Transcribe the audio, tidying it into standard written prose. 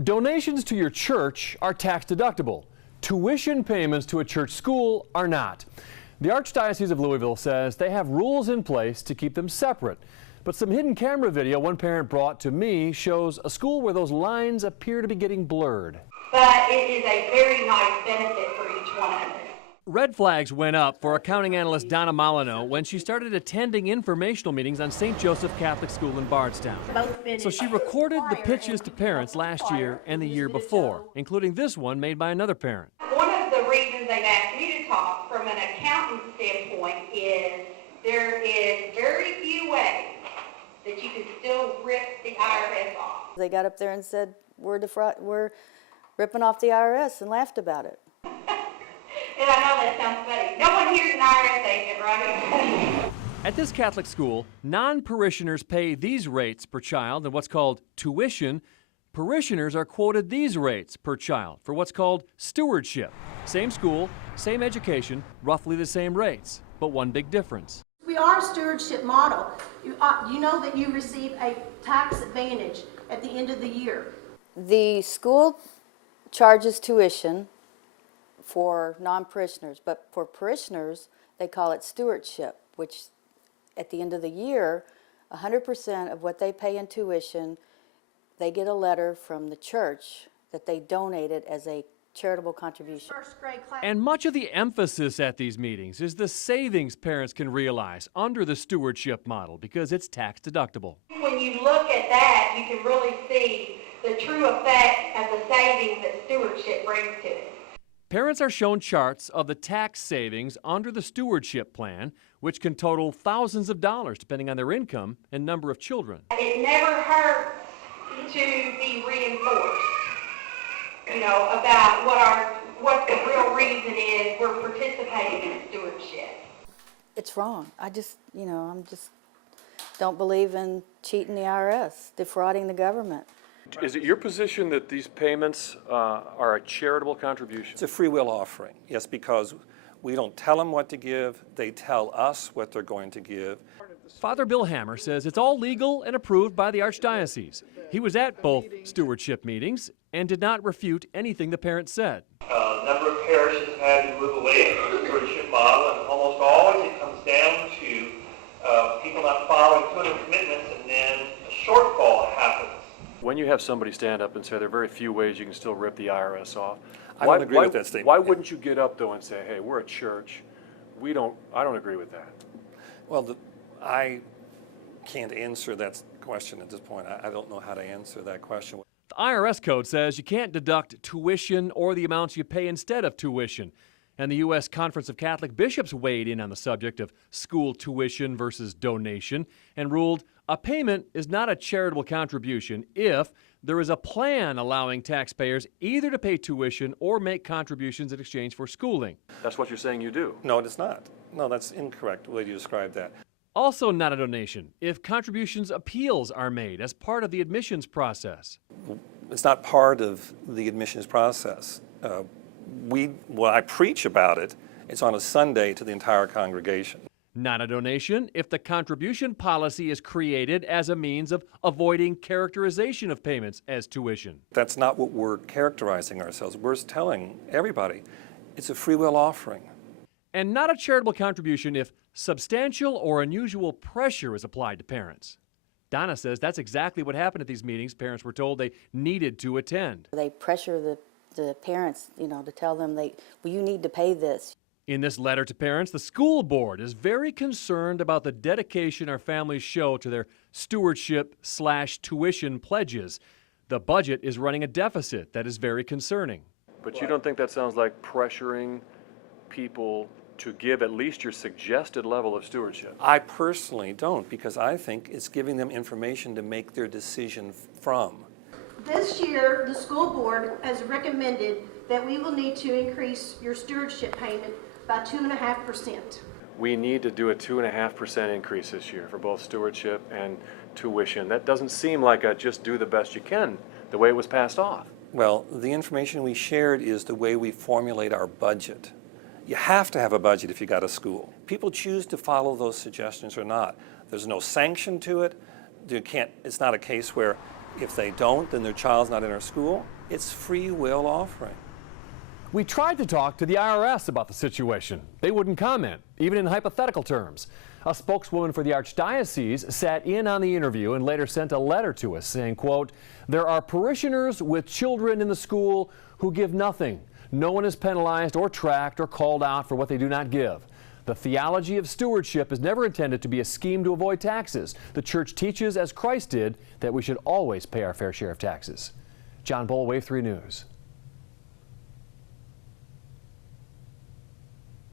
Donations to your church are tax deductible. Tuition payments to a church school are not. The Archdiocese of Louisville says they have rules in place to keep them separate. But some hidden camera video one parent brought to me shows a school where those lines appear to be getting blurred. But it is a very nice benefit for each one of them. Red flags went up for accounting analyst Donna Molyneux when she started attending informational meetings on St. Joseph Catholic School in Bardstown. So she recorded the pitches to parents last year and the year before, including this one made by another parent. One of the reasons they've asked me to talk from an accountant standpoint is there is very few ways that you can still rip the IRS off. They got up there and said, we're ripping off the IRS and laughed about it. And I know that sounds funny. No one here's an IRS agent, right? At this Catholic school, non-parishioners pay these rates per child in what's called tuition. Parishioners are quoted these rates per child for what's called stewardship. Same school, same education, roughly the same rates, but one big difference. We are a stewardship model. You know that you receive a tax advantage at the end of the year. The school charges tuition for non-parishioners, but for parishioners, they call it stewardship, which at the end of the year, 100% of what they pay in tuition, they get a letter from the church that they donated as a charitable contribution. First grade class. And much of the emphasis at these meetings is the savings parents can realize under the stewardship model because it's tax deductible. When you look at that, you can really see the true effect of the savings that stewardship brings to it. Parents are shown charts of the tax savings under the stewardship plan, which can total thousands of dollars depending on their income and number of children. It never hurts to be reinforced, about what the real reason is we're participating in stewardship. It's wrong. I just don't believe in cheating the IRS, defrauding the government. Is it your position that these payments are a charitable contribution? It's a free will offering, yes, because we don't tell them what to give, they tell us what they're going to give. Father Bill Hammer says it's all legal and approved by the Archdiocese. He was at both stewardship meetings and did not refute anything the parents said. A number of parishes have had to move away from the stewardship model, and almost always it comes down to people not following through on their commitments, and then a shortfall happens. When you have somebody stand up and say there are very few ways you can still rip the IRS off, I don't agree with that statement. Why wouldn't you get up though and say, hey, we're a church, I don't agree with that? Well, I can't answer that question at this point. I don't know how to answer that question. The IRS code says you can't deduct tuition or the amounts you pay instead of tuition. And the U.S. Conference of Catholic Bishops weighed in on the subject of school tuition versus donation and ruled a payment is not a charitable contribution if there is a plan allowing taxpayers either to pay tuition or make contributions in exchange for schooling. That's what you're saying you do. No, it's not. No, that's incorrect the way you describe that. Also not a donation if contributions appeals are made as part of the admissions process. It's not part of the admissions process. When I preach about it, it's on a Sunday to the entire congregation. Not a donation if the contribution policy is created as a means of avoiding characterization of payments as tuition. That's not what we're characterizing ourselves. We're telling everybody it's a free will offering. And not a charitable contribution if substantial or unusual pressure is applied to parents. Donna says that's exactly what happened at these meetings parents were told they needed to attend. They pressure the parents, to tell them you need to pay this. In this letter to parents, the school board is very concerned about the dedication our families show to their stewardship/tuition pledges. The budget is running a deficit that is very concerning. But you don't think that sounds like pressuring people to give at least your suggested level of stewardship? I personally don't, because I think it's giving them information to make their decision from. This year, the school board has recommended that we will need to increase your stewardship payment by 2.5%. We need to do a 2.5% increase this year for both stewardship and tuition. That doesn't seem like a just do the best you can, the way it was passed off. Well, the information we shared is the way we formulate our budget. You have to have a budget if you got a school. People choose to follow those suggestions or not. There's no sanction to it. It's not a case where If they don't, then their child's not in our school. It's free will offering. We tried to talk to the IRS about the situation. They wouldn't comment, even in hypothetical terms. A spokeswoman for the Archdiocese sat in on the interview and later sent a letter to us saying, quote, "There are parishioners with children in the school who give nothing. No one is penalized or tracked or called out for what they do not give. The theology of stewardship is never intended to be a scheme to avoid taxes. The Church teaches, as Christ did, that we should always pay our fair share of taxes." John Bull, Wave 3 News.